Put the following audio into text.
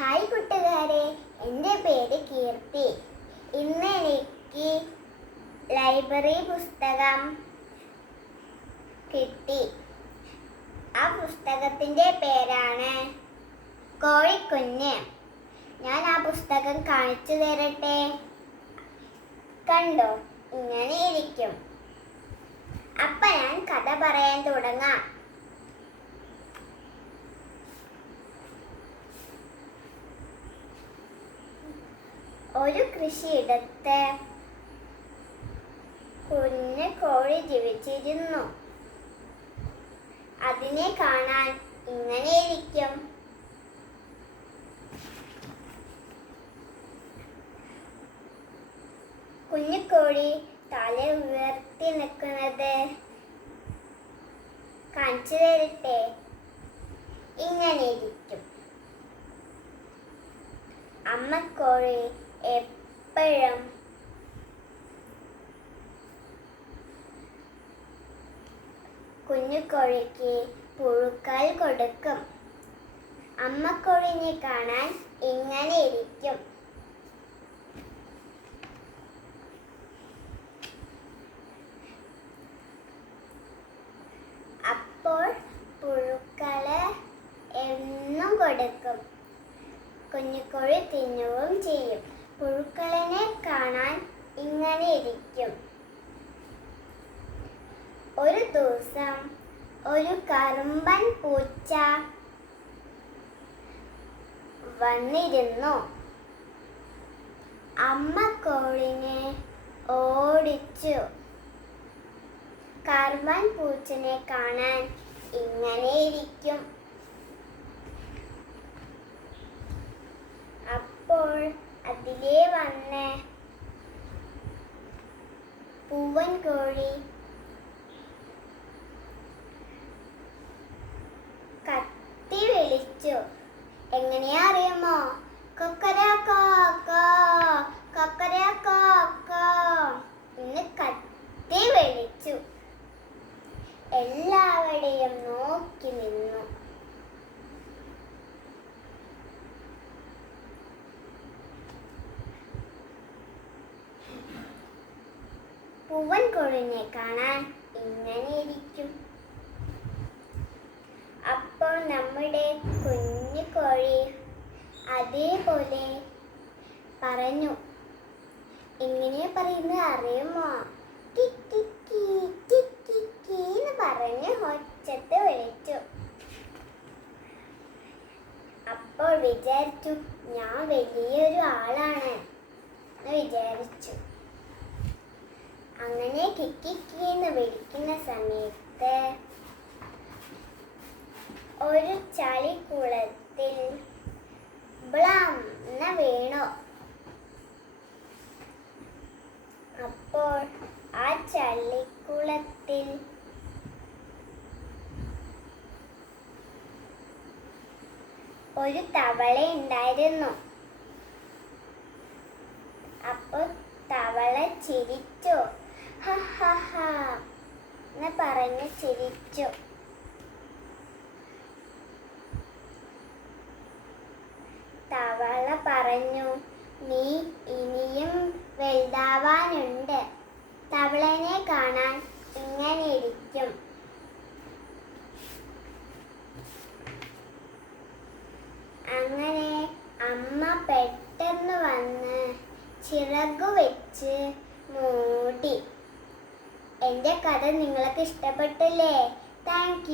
Hi കൂട്ടുകാരെ എന്റെ പേര് കീർത്തി. ഇന്ന് എനിക്ക് ലൈബ്രറി പുസ്തകം കിട്ടി. ആ പുസ്തകത്തിന്റെ പേരാണ് കോഴിക്കുഞ്ഞ്. ഞാൻ ആ പുസ്തകം കാണിച്ചു തരട്ടെ? കണ്ടോ? ഇങ്ങനെ ഇരിക്കും. അപ്പം ഞാൻ കഥ പറയാൻ തുടങ്ങാം. ഒരു കൃഷിയിടത്ത് കുഞ്ഞ് കോഴി ജീവിച്ചിരുന്നു. അതിനെ കാണാൻ ഇങ്ങനെയിരിക്കും. കുഞ്ഞിക്കോഴി തല ഉയർത്തി നിൽക്കുന്നത് കാണിച്ചു തരട്ടെ? ഇങ്ങനെ ഇരിക്കും. അമ്മക്കോഴി എപ്പോഴും. കുഞ്ഞുകോഴിക്ക് പുഴുക്കൽ കൊടുക്കും. അമ്മ അമ്മക്കോഴിനെ കാണാൻ ഇങ്ങനെ ഇരിക്കും. അപ്പോൾ പുഴുക്കൾ എന്നും കൊടുക്കും. കുഞ്ഞുകോഴി തിന്നുകയും ചെയ്യും. പുഴുക്കളിനെ കാണാൻ ഇങ്ങനെ ഇരിക്കും. ഒരു ദിവസം ഒരു കറുമ്പൻ പൂച്ച വന്നിരുന്നു. അമ്മ കോഴിനെ ഓടിച്ചു. കറുമ്പൻ പൂച്ചനെ കാണാൻ ഇങ്ങനെ ഇരിക്കും അപ്പോൾ അതിലേ വന്ന് പൂവൻ കോഴി. കത്തി വിളിച്ചു. എങ്ങനെയാ അറിയുമോ? കൊക്കരാക്കാക്ക കൊക്കരാക്കാക്ക എന്ന് കത്തി വിളിച്ചു. എല്ലാവരെയും നോക്കി നിന്നു. പൂവൻ കോഴിനെ കാണാൻ ഇങ്ങനെ ഇരിക്കും അപ്പോൾ നമ്മുടെ കുഞ്ഞു കോഴി അതേപോലെ പറഞ്ഞു. എങ്ങനെ പറയുന്നത് അറിയുമോ? പറഞ്ഞ് ഒച്ചത്ത് വിളിച്ചു. അപ്പോൾ വിചാരിച്ചു ഞാൻ വലിയൊരു ആളാണ് എന്ന് വിചാരിച്ചു. അങ്ങനെ കിക്കിക്കി എന്ന് വിളിക്കുന്ന സമയത്ത് ഒരു ചളിക്കുളത്തിൽ ബ്ലാം എന്ന വീണു. അപ്പോൾ ആ ചള്ളിക്കുളത്തിൽ ഒരു തവള ഉണ്ടായിരുന്നു. അപ്പോൾ തവള ചിരിച്ചു. എന്ന് പറഞ്ഞ് ചിരിച്ചു. തവള പറഞ്ഞു നീ ഇനിയും വലുതാവാനുണ്ട്. തവളനെ കാണാൻ ഇങ്ങനെ ഇരിക്കും. അങ്ങനെ അമ്മ പെട്ടെന്ന് വന്ന് ചിറകു വെച്ച് മൂടി. എന്റെ കഥ നിങ്ങൾക്ക് ഇഷ്ടപ്പെട്ടില്ലേ? താങ്ക്